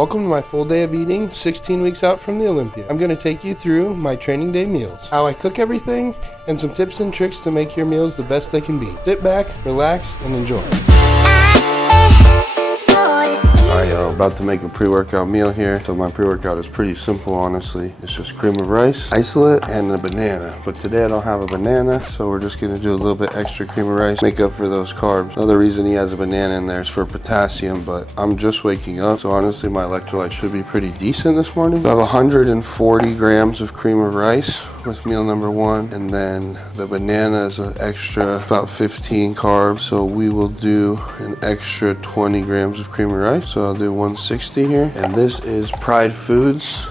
Welcome to my full day of eating, 16 weeks out from the Olympia. I'm going to take you through my training day meals, how I cook everything, and some tips and tricks to make your meals the best they can be. Sit back, relax, and enjoy. Alright y'all, about to make a pre-workout meal here. So my pre-workout is pretty simple, honestly. It's just cream of rice, isolate, and a banana. But today I don't have a banana, so we're just gonna do a little bit extra cream of rice, make up for those carbs. Another reason he has a banana in there is for potassium, but I'm just waking up, so honestly my electrolytes should be pretty decent this morning. I have 140 grams of cream of rice with meal number 1, and then the banana is an extra about 15 carbs, so we will do an extra 20 grams of cream of rice. So I'll do 160 here, and this is Pride Foods.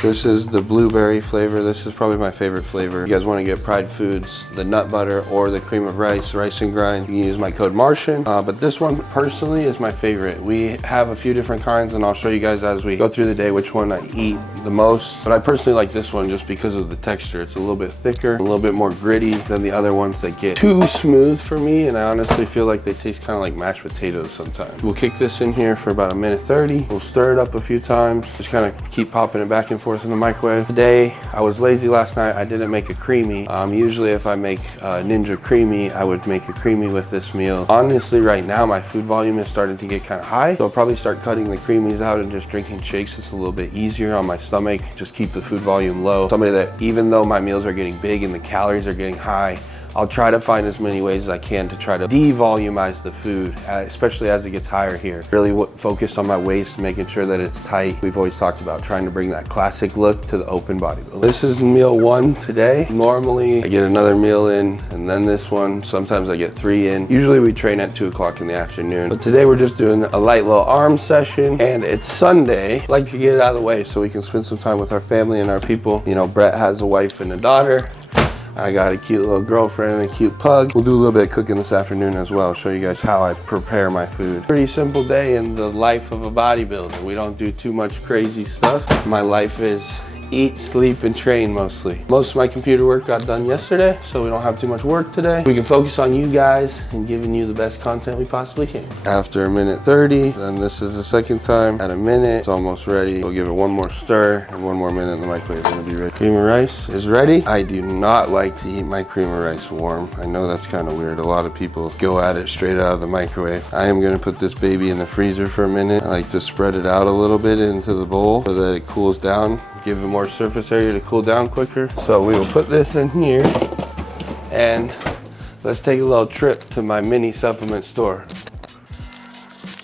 This is the blueberry flavor. This is probably my favorite flavor. If you guys want to get Pride Foods, the nut butter or the cream of rice and grind, you can use my code Martian. But this one personally is my favorite. We have a few different kinds, and I'll show you guys as we go through the day which one I eat the most. But I personally like this one just because of the texture. It's a little bit thicker, a little bit more gritty than the other ones that get too smooth for me, and I honestly feel like they taste kind of like mashed potatoes sometimes. We'll kick this in here for about 1:30 minutes. We'll stir it up a few times. Just kind of keep popping it back and forth in the microwave. Today, I was lazy last night. I didn't make a creamy. Usually if I make Ninja Creamy, I would make a creamy with this meal. Honestly, right now, my food volume is starting to get kind of high. So I'll probably start cutting the creamies out and just drinking shakes. It's a little bit easier on my stomach. Just keep the food volume low. Somebody that, even though my meals are getting big and the calories are getting high, I'll try to find as many ways as I can to try to de-volumize the food, especially as it gets higher here. Really focus on my waist, making sure that it's tight. We've always talked about trying to bring that classic look to the open bodybuilder. This is meal 1 today. Normally I get another meal in and then this one. Sometimes I get 3 in. Usually we train at 2 o'clock in the afternoon. But today we're just doing a light little arm session, and it's Sunday. I like to get it out of the way so we can spend some time with our family and our people. You know, Brett has a wife and a daughter. I got a cute little girlfriend and a cute pug. We'll do a little bit of cooking this afternoon as well. Show you guys how I prepare my food. Pretty simple day in the life of a bodybuilder. We don't do too much crazy stuff. My life is eat, sleep, and train mostly. Most of my computer work got done yesterday, so we don't have too much work today. We can focus on you guys and giving you the best content we possibly can. After 1:30 minutes, then this is the second time. At 1 minute, it's almost ready. We'll give it 1 more stir and 1 more minute in the microwave. It's gonna be ready. Cream of rice is ready. I do not like to eat my cream of rice warm. I know that's kind of weird. A lot of people go at it straight out of the microwave. I am gonna put this baby in the freezer for a minute. I like to spread it out a little bit into the bowl so that it cools down. Give it more surface area to cool down quicker. So we will put this in here, and let's take a little trip to my mini supplement store.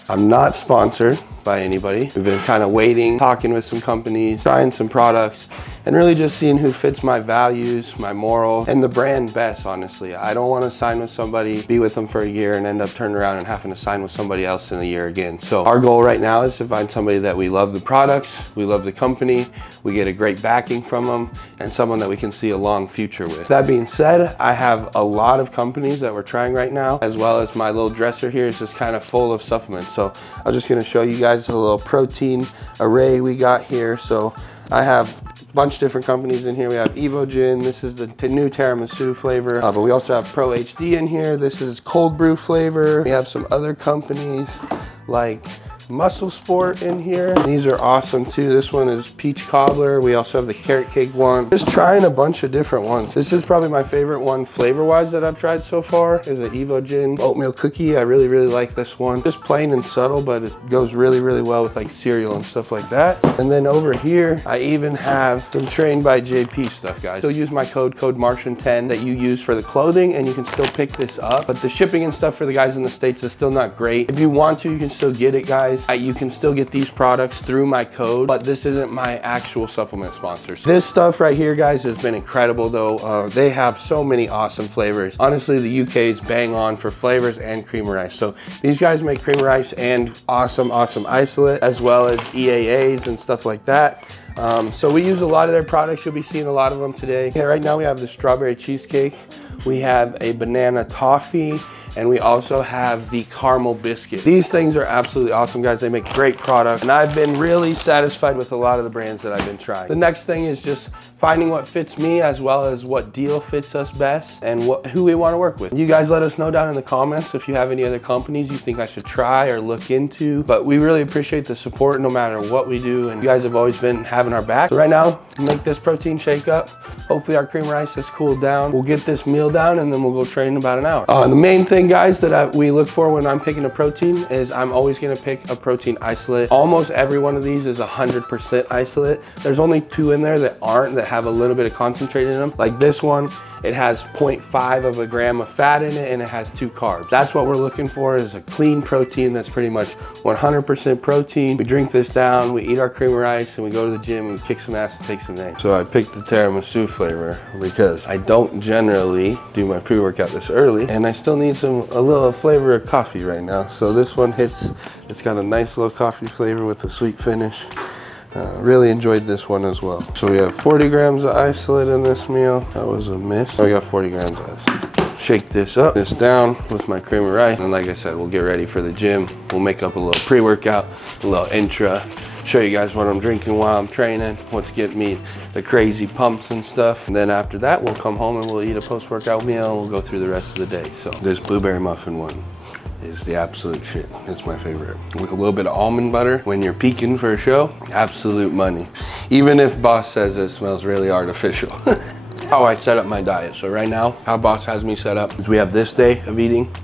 I'm not sponsored by anybody. We've been kind of waiting, talking with some companies, trying some products, and really just seeing who fits my values, my moral, and the brand best, honestly. I don't want to sign with somebody, be with them for a year, and end up turning around and having to sign with somebody else in a year again. So our goal right now is to find somebody that we love the products, we love the company, we get a great backing from them, and someone that we can see a long future with. That being said, I have a lot of companies that we're trying right now, as well as my little dresser here is just kind of full of supplements. So I'm just gonna show you guys a little protein array we got here. So I have a bunch of different companies in here. We have Evogen. This is the new tiramisu flavor, but we also have Pro HD in here. This is cold brew flavor. We have some other companies like Muscle Sport in here. These are awesome too. This one is peach cobbler. We also have the carrot cake one. Just trying a bunch of different ones. This is probably my favorite one flavor wise that I've tried so far, is an Evogen oatmeal cookie. I really like this one. Just plain and subtle, but it goes really well with like cereal and stuff like that. And then over here I even have some TrainbyJP stuff, guys. So use my code Martian10 that you use for the clothing, and you can still pick this up. But the shipping and stuff for the guys in the States is still not great. If you want to, you can still get it, guys. You can still get these products through my code, but this isn't my actual supplement sponsor. This stuff right here, guys, has been incredible though. They have so many awesome flavors. Honestly, the UK is bang on for flavors and cream of rice. So these guys make cream of rice and awesome isolate, as well as EAAs and stuff like that. So we use a lot of their products. You'll be seeing a lot of them today. Okay, right now we have the strawberry cheesecake. We have a banana toffee, And we also have the caramel biscuit. These things are absolutely awesome, guys. They make great product, and I've been really satisfied with a lot of the brands that I've been trying. The next thing is just finding what fits me, as well as what deal fits us best and who we want to work with. You guys let us know down in the comments if you have any other companies you think I should try or look into. But we really appreciate the support no matter what we do, and you guys have always been having our back. So right now, make this protein shake up. Hopefully our cream rice has cooled down. We'll get this meal down and then we'll go train in about an hour. The main thing, guys, that we look for when I'm picking a protein is I'm always gonna pick a protein isolate. Almost every one of these is 100% isolate. There's only 2 in there that aren't, that have a little bit of concentrate in them. Like this one, it has 0.5 of a gram of fat in it, and it has 2 carbs. That's what we're looking for, is a clean protein that's pretty much 100% protein. We drink this down, we eat our cream of rice, and we go to the gym and kick some ass and take some names. So I picked the tiramisu flavor because I don't generally do my pre-workout this early, and I still need a little flavor of coffee right now. So this one hits, it's got a nice little coffee flavor with a sweet finish. Really enjoyed this one as well. So we have 40 grams of isolate in this meal. That was a miss. We got 40 grams of isolate. Shake this up, this down with my cream of rice. And like I said, we'll get ready for the gym. We'll make up a little pre-workout, a little intra, show you guys what I'm drinking while I'm training, what's getting me the crazy pumps and stuff. And then after that, we'll come home and we'll eat a post-workout meal and we'll go through the rest of the day. So this blueberry muffin one is the absolute shit. It's my favorite. With a little bit of almond butter when you're peaking for a show, absolute money. Even if boss says it smells really artificial. How I set up my diet. So right now, how boss has me set up is we have this day of eating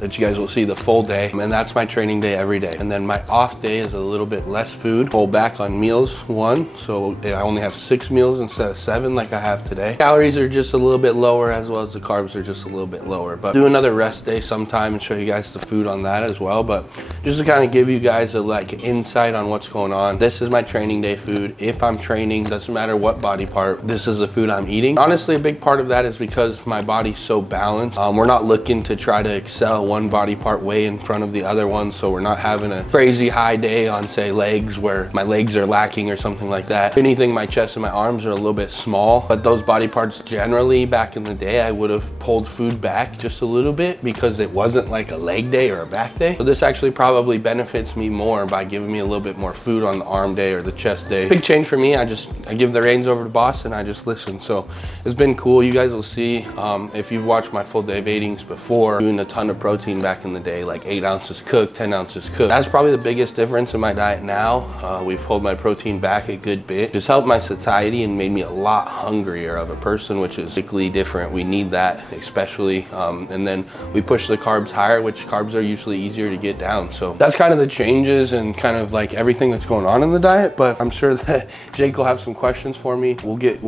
that you guys will see the full day, and that's my training day every day. And then my off day is a little bit less food, pull back on meals, so I only have 6 meals instead of 7 like I have today. Calories are just a little bit lower, as well as the carbs are just a little bit lower. But do another rest day sometime and show you guys the food on that as well. But just to kind of give you guys a insight on what's going on. This is my training day food. If I'm training, doesn't matter what body part, this is the food I'm eating. Honestly, a big part of that is because my body's so balanced. We're not looking to try to excel one body part way in front of the other one, so we're not having a crazy high day on, say, legs, where my legs are lacking or something like that. If anything, my chest and my arms are a little bit small, but those body parts generally back in the day, I would have pulled food back just a little bit because it wasn't like a leg day or a back day. So this actually probably benefits me more by giving me a little bit more food on the arm day or the chest day. Big change for me. I give the reins over to boss and I just listen. So it's been cool. You guys will see, if you've watched my full day of eatings before, doing a ton of protein back in the day, like 8 ounces cooked, 10 ounces cooked. That's probably the biggest difference in my diet now. We've pulled my protein back a good bit. Just helped my satiety and made me a lot hungrier of a person, which is strictly different. We need that, especially. And then we push the carbs higher, which carbs are usually easier to get down. So that's kind of the changes and kind of like everything that's going on in the diet. But I'm sure that Jake will have some questions for me. We'll get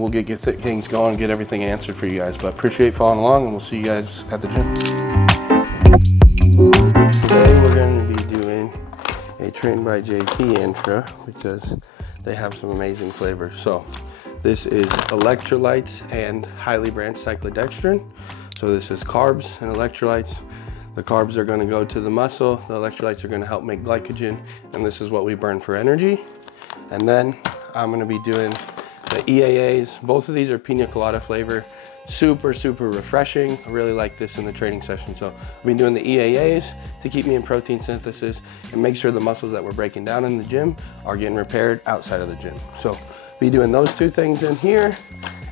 things going, get everything answered for you guys. But appreciate following along, and we'll see you guys at the gym. Today we're going to be doing a TrainbyJP intra because they have some amazing flavors. So this is electrolytes and highly branched cyclodextrin. So this is carbs and electrolytes. The carbs are going to go to the muscle. The electrolytes are going to help make glycogen, and this is what we burn for energy. And then I'm going to be doing the EAAs. Both of these are pina colada flavor. Super refreshing. I really like this in the training session. So I've been doing the EAAs to keep me in protein synthesis and make sure the muscles that we're breaking down in the gym are getting repaired outside of the gym. So be doing those 2 things in here.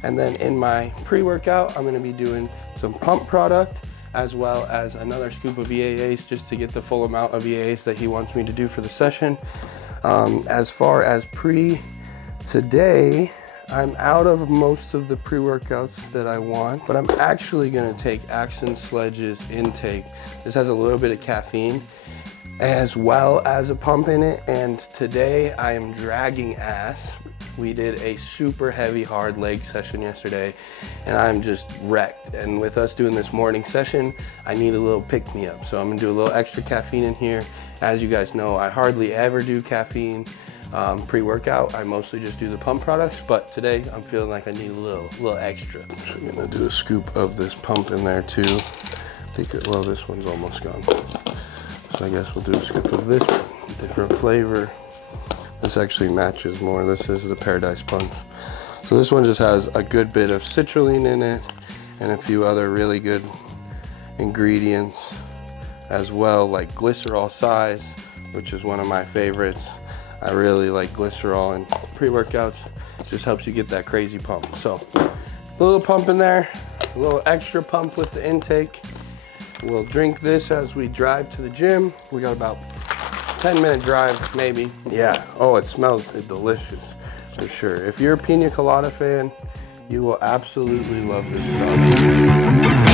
And then in my pre-workout, I'm going to be doing some pump product as well as another scoop of EAAs just to get the full amount of EAAs that he wants me to do for the session. As far as today, I'm out of most of the pre-workouts that I want, but I'm actually gonna take Action Sledge's intake. This has a little bit of caffeine as well as a pump in it, and today I am dragging ass. We did a super heavy hard leg session yesterday and I'm just wrecked. And with us doing this morning session, I need a little pick-me-up. So I'm gonna do a little extra caffeine in here. As you guys know, I hardly ever do caffeine pre-workout. I mostly just do the pump products, but today I'm feeling like I need a little extra. So I'm gonna do a scoop of this pump in there too. Well, this one's almost gone. So I guess we'll do a scoop of this, different flavor. This actually matches more. This is the Paradise Punch. So this one just has a good bit of citrulline in it and a few other really good ingredients as well, like glycerol size, which is one of my favorites. I really like glycerol in pre-workouts. Just helps you get that crazy pump. So a little pump in there, a little extra pump with the intake. We'll drink this as we drive to the gym. We got about 10-minute drive, maybe. Yeah, oh, it smells delicious for sure. If you're a pina colada fan, you will absolutely love this product.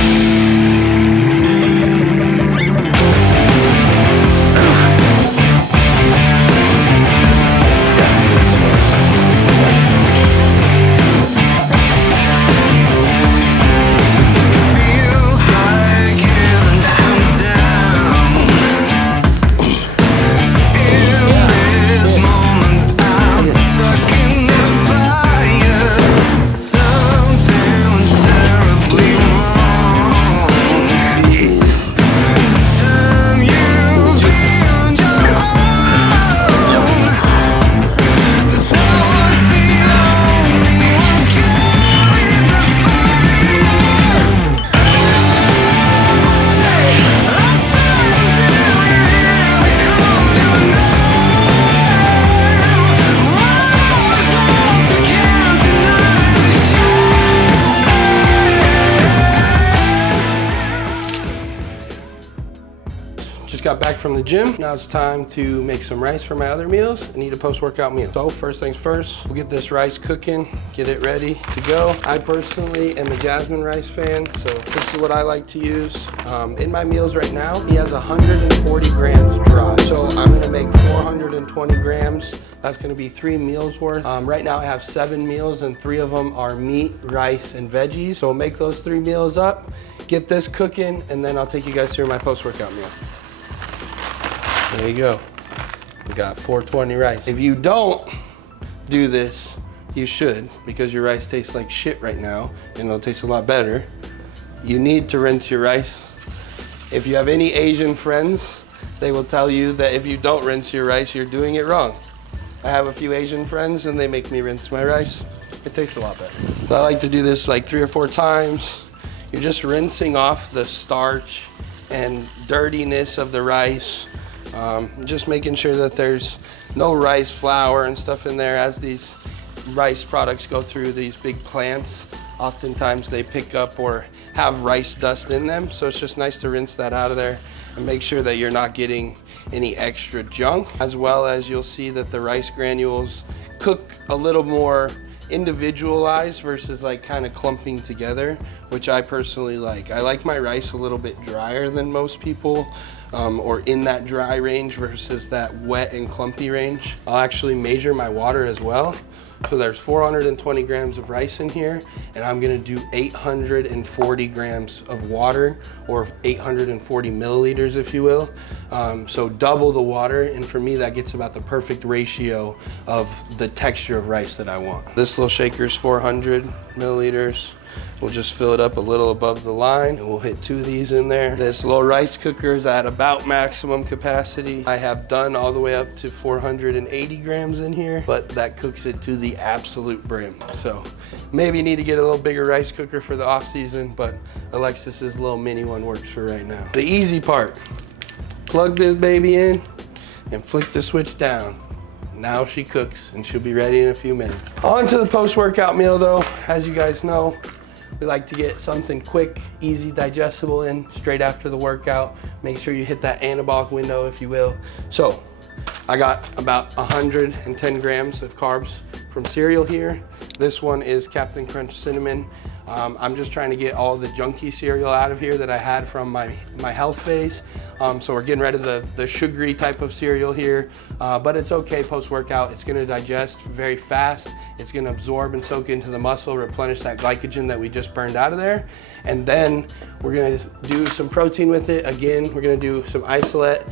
Just got back from the gym. Now it's time to make some rice for my other meals. I need a post-workout meal. So first things first, we'll get this rice cooking, get it ready to go. I personally am a jasmine rice fan, so this is what I like to use. In my meals right now, he has 140 grams dry. So I'm gonna make 420 grams. That's gonna be 3 meals worth. Right now I have 7 meals and 3 of them are meat, rice, and veggies. So make those 3 meals up, get this cooking, and then I'll take you guys through my post-workout meal. There you go. We got 420 rice. If you don't do this, you should, because your rice tastes like shit right now, and it'll taste a lot better. You need to rinse your rice. If you have any Asian friends, they will tell you that if you don't rinse your rice, you're doing it wrong. I have a few Asian friends and they make me rinse my rice. It tastes a lot better. So I like to do this like 3 or 4 times. You're just rinsing off the starch and dirtiness of the rice. Just making sure that there's no rice flour and stuff in there. As these rice products go through these big plants, oftentimes they pick up or have rice dust in them. So it's just nice to rinse that out of there and make sure that you're not getting any extra junk, as well as you'll see that the rice granules cook a little more individualized versus like kind of clumping together, which I personally like. I like my rice a little bit drier than most people, or in that dry range versus that wet and clumpy range. I'll actually measure my water as well. So there's 420 grams of rice in here, and I'm gonna do 840 grams of water, or 840 milliliters, if you will. So double the water, and for me, that gets about the perfect ratio of the texture of rice that I want. This little shaker is 400 milliliters. We'll just fill it up a little above the line, and we'll hit 2 of these in there. This little rice cooker is at about maximum capacity. I have done all the way up to 480 grams in here, but that cooks it to the absolute brim. So maybe need to get a little bigger rice cooker for the off season, but Alexis's little mini one works for right now. The easy part, plug this baby in and flick the switch down. Now she cooks and she'll be ready in a few minutes. On to the post-workout meal though. As you guys know, we like to get something quick, easy, digestible in straight after the workout. Make sure you hit that anabolic window, if you will. So I got about 110 grams of carbs from cereal here. This one is Captain Crunch Cinnamon. I'm just trying to get all the junky cereal out of here that I had from my health phase. So we're getting rid of the sugary type of cereal here, but it's okay post-workout. It's gonna digest very fast. It's gonna absorb and soak into the muscle, replenish that glycogen that we just burned out of there. And then we're gonna do some protein with it. Again, we're gonna do some isolate.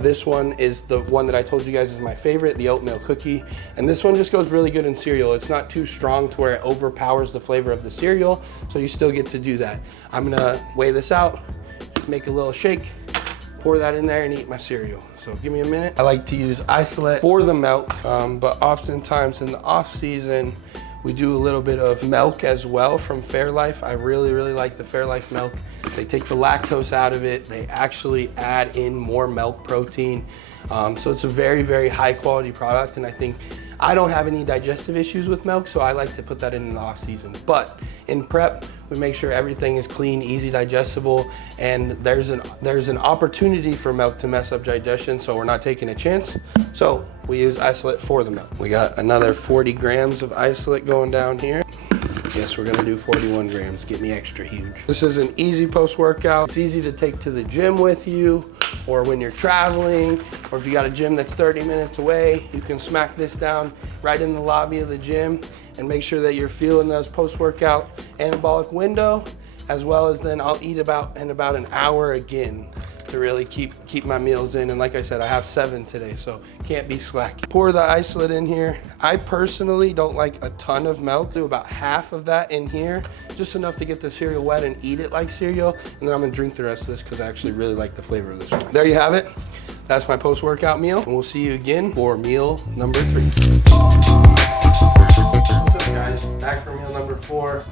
This one is the one that I told you guys is my favorite, the oatmeal cookie. And this one just goes really good in cereal. It's not too strong to where it overpowers the flavor of the cereal, so you still get to do that. I'm gonna weigh this out, make a little shake, pour that in there and eat my cereal. So give me a minute. I like to use isolate for the milk, but oftentimes in the off season, We do a little bit of milk as well from Fairlife. I really like the Fairlife milk. They take the lactose out of it. They actually add in more milk protein. So it's a very high quality product, and I think I don't have any digestive issues with milk, so I like to put that in the off season. But in prep, we make sure everything is clean, easy digestible, and there's an opportunity for milk to mess up digestion, so we're not taking a chance. So we use isolate for the milk. We got another 40 grams of isolate going down here. Yes, we're gonna do 41 grams, get me extra huge. This is an easy post-workout. It's easy to take to the gym with you, or when you're traveling, or if you got a gym that's 30 minutes away, you can smack this down right in the lobby of the gym and make sure that you're feeling those post-workout anabolic window, as well as then I'll eat about an hour again to really keep my meals in. And like I said, I have 7 today, so can't be slack. Pour the isolate in here. I personally don't like a ton of milk. Do about half of that in here, just enough to get the cereal wet and eat it like cereal. And then I'm gonna drink the rest of this because I actually really like the flavor of this one. There you have it. That's my post-workout meal, and we'll see you again for meal number 3. What's up, guys? Back for meal number 4.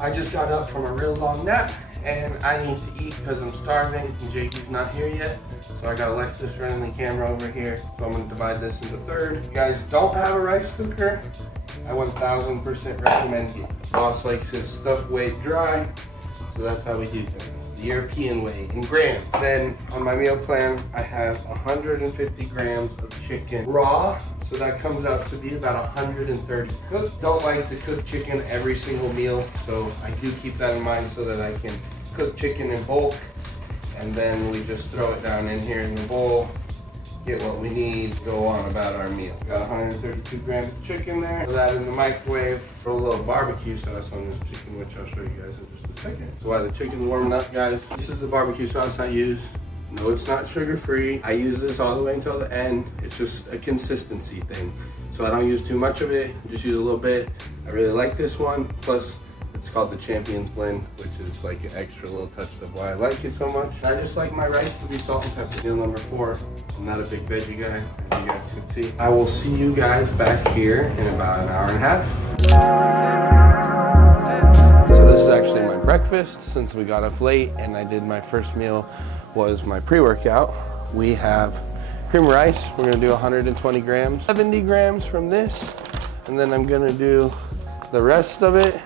I just got up from a real long nap, and I need to eat because I'm starving, and JP's not here yet. So I got Alexis running the camera over here. So I'm gonna divide this into 3rd. If you guys don't have a rice cooker, I 1000% recommend it. Boss likes his stuff weighed dry, so that's how we do things. The European way, in grams. Then on my meal plan, I have 150 grams of chicken raw. So that comes out to be about 130 cooked. Don't like to cook chicken every single meal, so I do keep that in mind so that I can cook chicken in bulk, and then we just throw it down in here in the bowl, get what we need, go on about our meal. Got 132 grams of chicken there. Throw that in the microwave. Throw a little barbecue sauce on this chicken, which I'll show you guys in just a second. So while the chicken's warming up, guys, this is the barbecue sauce I use. No, it's not sugar-free. I use this all the way until the end. It's just a consistency thing. So I don't use too much of it, just use a little bit. I really like this one. Plus, it's called the Champions Blend, which is like an extra little touch of why I like it so much. I just like my rice to be salt and pepper. Meal number 4. I'm not a big veggie guy, as you guys can see. I will see you guys back here in about an hour and a half. So this is actually my breakfast since we got up late and I did my first meal was my pre-workout. We have cream of rice. We're gonna do 120 grams, 70 grams from this, and then I'm gonna do the rest of it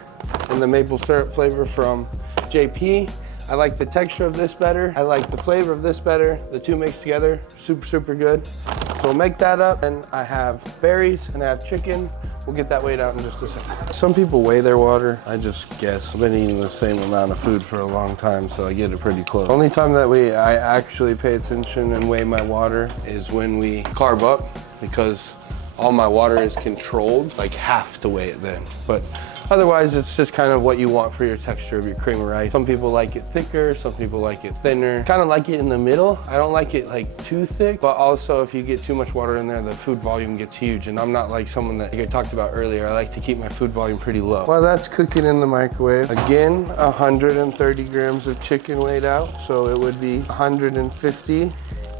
in the maple syrup flavor from JP. I like the texture of this better. I like the flavor of this better. The two mixed together, super good. So we'll make that up. And I have berries and I have chicken. We'll get that weighed out in just a second. Some people weigh their water. I just guess. I've been eating the same amount of food for a long time, so I get it pretty close. The only time that I actually pay attention and weigh my water is when we carb up, because all my water is controlled. Like, have to weigh it then. But otherwise, it's just kind of what you want for your texture of your cream of rice. Some people like it thicker, some people like it thinner. Kind of like it in the middle. I don't like it like too thick, but also if you get too much water in there, the food volume gets huge. And I'm not like someone that, like I talked about earlier, I like to keep my food volume pretty low. While that's cooking in the microwave, again, 130 grams of chicken weighed out. So it would be 150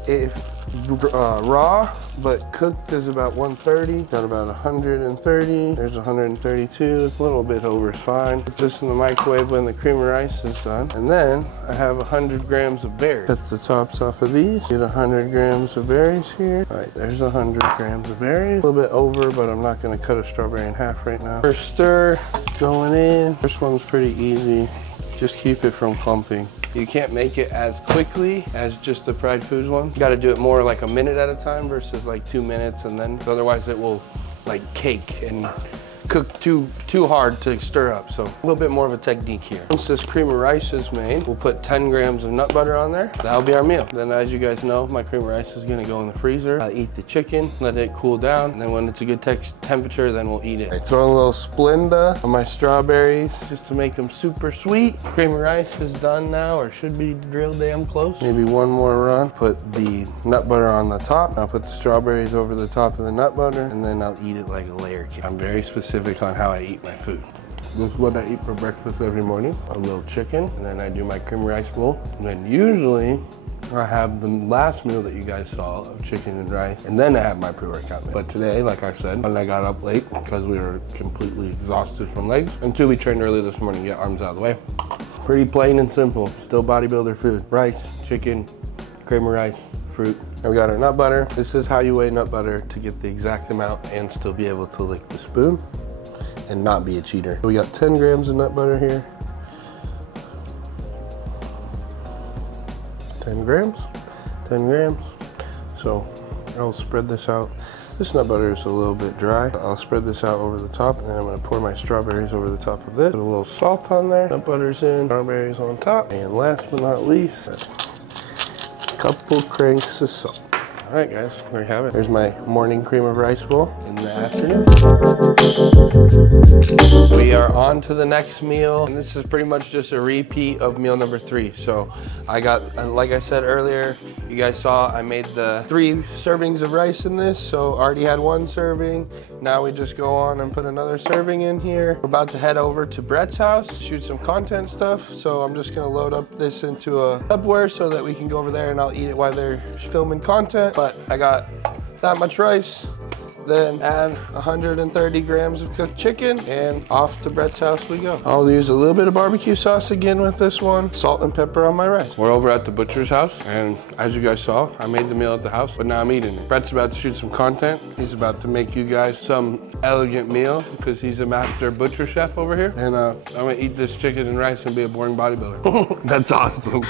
if raw, but cooked is about 130. Got about 130. There's 132. A little bit over is fine. Put this in the microwave when the cream of rice is done. And then I have 100 grams of berries. Cut the tops off of these. Get 100 grams of berries here. All right, there's 100 grams of berries. A little bit over, but I'm not gonna cut a strawberry in half right now. First stir going in. This one's pretty easy. Just keep it from clumping. You can't make it as quickly as just the Pride Foods one. You gotta do it more like a minute at a time versus like 2 minutes, and then otherwise it will like cake and cook too hard to stir up. So a little bit more of a technique here. Once this cream of rice is made, we'll put 10 grams of nut butter on there. That'll be our meal. Then as you guys know, my cream of rice is gonna go in the freezer. I'll eat the chicken, let it cool down, and then when it's a good temperature, then we'll eat it. I throw a little Splenda on my strawberries just to make them super sweet. Cream of rice is done now, or should be real damn close. Maybe one more run. Put the nut butter on the top. I'll put the strawberries over the top of the nut butter, and then I'll eat it like a layer cake. I'm very specific on how I eat my food. This is what I eat for breakfast every morning. A little chicken, and then I do my cream rice bowl. And then usually I have the last meal that you guys saw of chicken and rice, and then I have my pre-workout meal. But today, like I said, when I got up late because we were completely exhausted from legs, until we trained early this morning to get arms out of the way. Pretty plain and simple, still bodybuilder food. Rice, chicken, cream of rice, fruit. And we got our nut butter. This is how you weigh nut butter to get the exact amount and still be able to lick the spoon and not be a cheater. We got 10 grams of nut butter here. 10 grams. So I'll spread this out. This nut butter is a little bit dry. I'll spread this out over the top, and then I'm gonna pour my strawberries over the top of this. Put a little salt on there. Nut butter's in, strawberries on top. And last but not least, a couple cranks of salt. All right, guys, there you have it. There's my morning cream of rice bowl in the afternoon. We are on to the next meal, and this is pretty much just a repeat of meal number 3. So I got, like I said earlier, you guys saw I made the 3 servings of rice in this, so already had 1 serving. Now we just go on and put another serving in here. We're about to head over to Brett's house, shoot some content stuff. So I'm just gonna load up this into a Tupperware so that we can go over there and I'll eat it while they're filming content. But I got that much rice, then add 130 grams of cooked chicken, and off to Brett's house we go. I'll use a little bit of barbecue sauce again with this one, salt and pepper on my rice. We're over at the butcher's house, and as you guys saw, I made the meal at the house, but now I'm eating it. Brett's about to shoot some content. He's about to make you guys some elegant meal because he's a master butcher chef over here. And I'm gonna eat this chicken and rice and be a boring bodybuilder. That's awesome.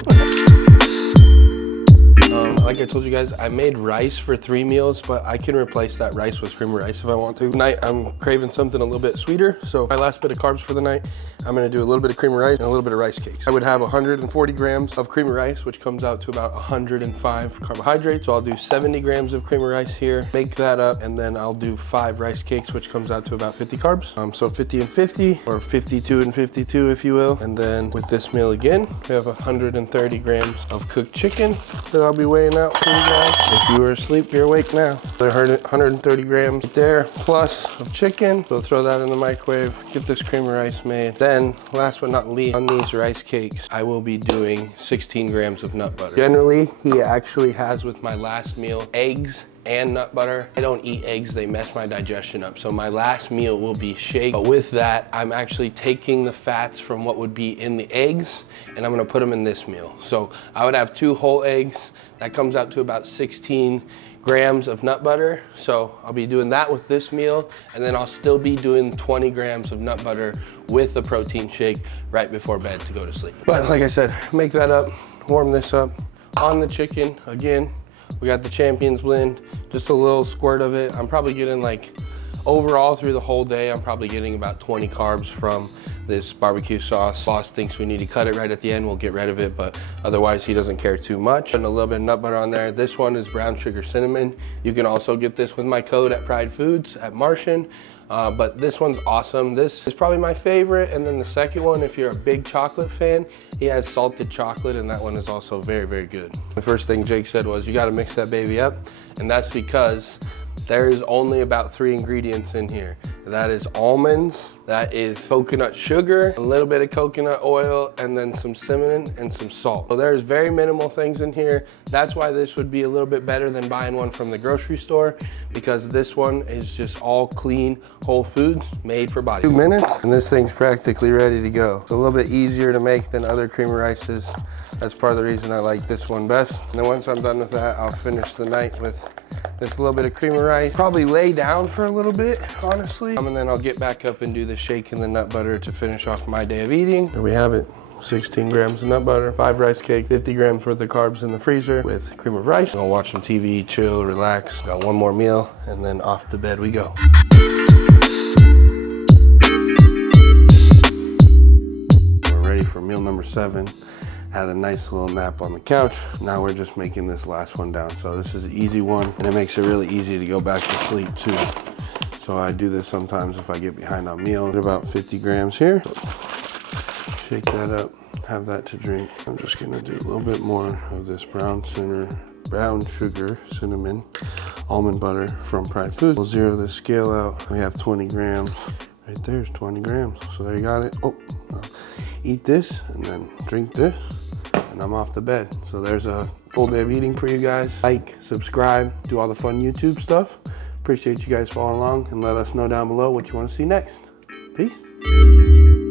Like I told you guys, I made rice for 3 meals, but I can replace that rice with cream of rice if I want to. Tonight, I'm craving something a little bit sweeter, so my last bit of carbs for the night, I'm gonna do a little bit of cream of rice and a little bit of rice cakes. I would have 140 grams of cream of rice, which comes out to about 105 carbohydrates. So I'll do 70 grams of cream of rice here, make that up, and then I'll do 5 rice cakes, which comes out to about 50 carbs. So 50 and 50, or 52 and 52, if you will. And then with this meal again, we have 130 grams of cooked chicken that I'll be weighing out for you guys. If you were asleep, you're awake now. 130 grams right there, plus of chicken. So throw that in the microwave, get this cream of rice made. Then, last but not least, on these rice cakes, I will be doing 16 grams of nut butter. Generally, he actually has with my last meal, eggs and nut butter. I don't eat eggs, they mess my digestion up. So my last meal will be shake. But with that, I'm actually taking the fats from what would be in the eggs, and I'm gonna put them in this meal. So I would have 2 whole eggs. That comes out to about 16 grams of nut butter. So I'll be doing that with this meal, and then I'll still be doing 20 grams of nut butter with the protein shake right before bed to go to sleep. But like I said, make that up, warm this up on the chicken. Again, we got the Champions blend, just a little squirt of it. I'm probably getting like, overall through the whole day, I'm probably getting about 20 carbs from this barbecue sauce. Boss thinks we need to cut it right at the end, we'll get rid of it, but otherwise he doesn't care too much. Putting a little bit of nut butter on there. This one is brown sugar cinnamon. You can also get this with my code at Pride Foods at Martian. But this one's awesome. This is probably my favorite. And then the second one, if you're a big chocolate fan, he has salted chocolate, and that one is also very, very good. The first thing Jake said was, you gotta mix that baby up. And that's because there is only about 3 ingredients in here. That is almonds, that is coconut sugar, a little bit of coconut oil, and then some cinnamon and some salt. So there's very minimal things in here. That's why this would be a little bit better than buying one from the grocery store, because this one is just all clean, whole foods, made for body. 2 minutes, and this thing's practically ready to go. It's a little bit easier to make than other cream of rices. That's part of the reason I like this one best. And then once I'm done with that, I'll finish the night with this little bit of cream of rice. Probably lay down for a little bit, honestly. And then I'll get back up and do the shake and the nut butter to finish off my day of eating. There we have it. 16 grams of nut butter, 5 rice cakes, 50 grams worth of carbs in the freezer with cream of rice. I'll watch some TV, chill, relax. Got 1 more meal, and then off to bed we go. We're ready for meal number 7. Had a nice little nap on the couch. Now we're just making this last one down. So this is an easy one, and it makes it really easy to go back to sleep too. So I do this sometimes if I get behind on meal. About 50 grams here. Shake that up, have that to drink. I'm just gonna do a little bit more of this brown sugar, cinnamon, almond butter from Pride Foods. We'll zero this scale out. We have 20 grams. Right there's 20 grams. So there you got it. Oh, eat this and then drink this. And and I'm off to bed. So there's a full day of eating for you guys. Like, subscribe, do all the fun YouTube stuff. Appreciate you guys following along, and let us know down below what you want to see next. Peace.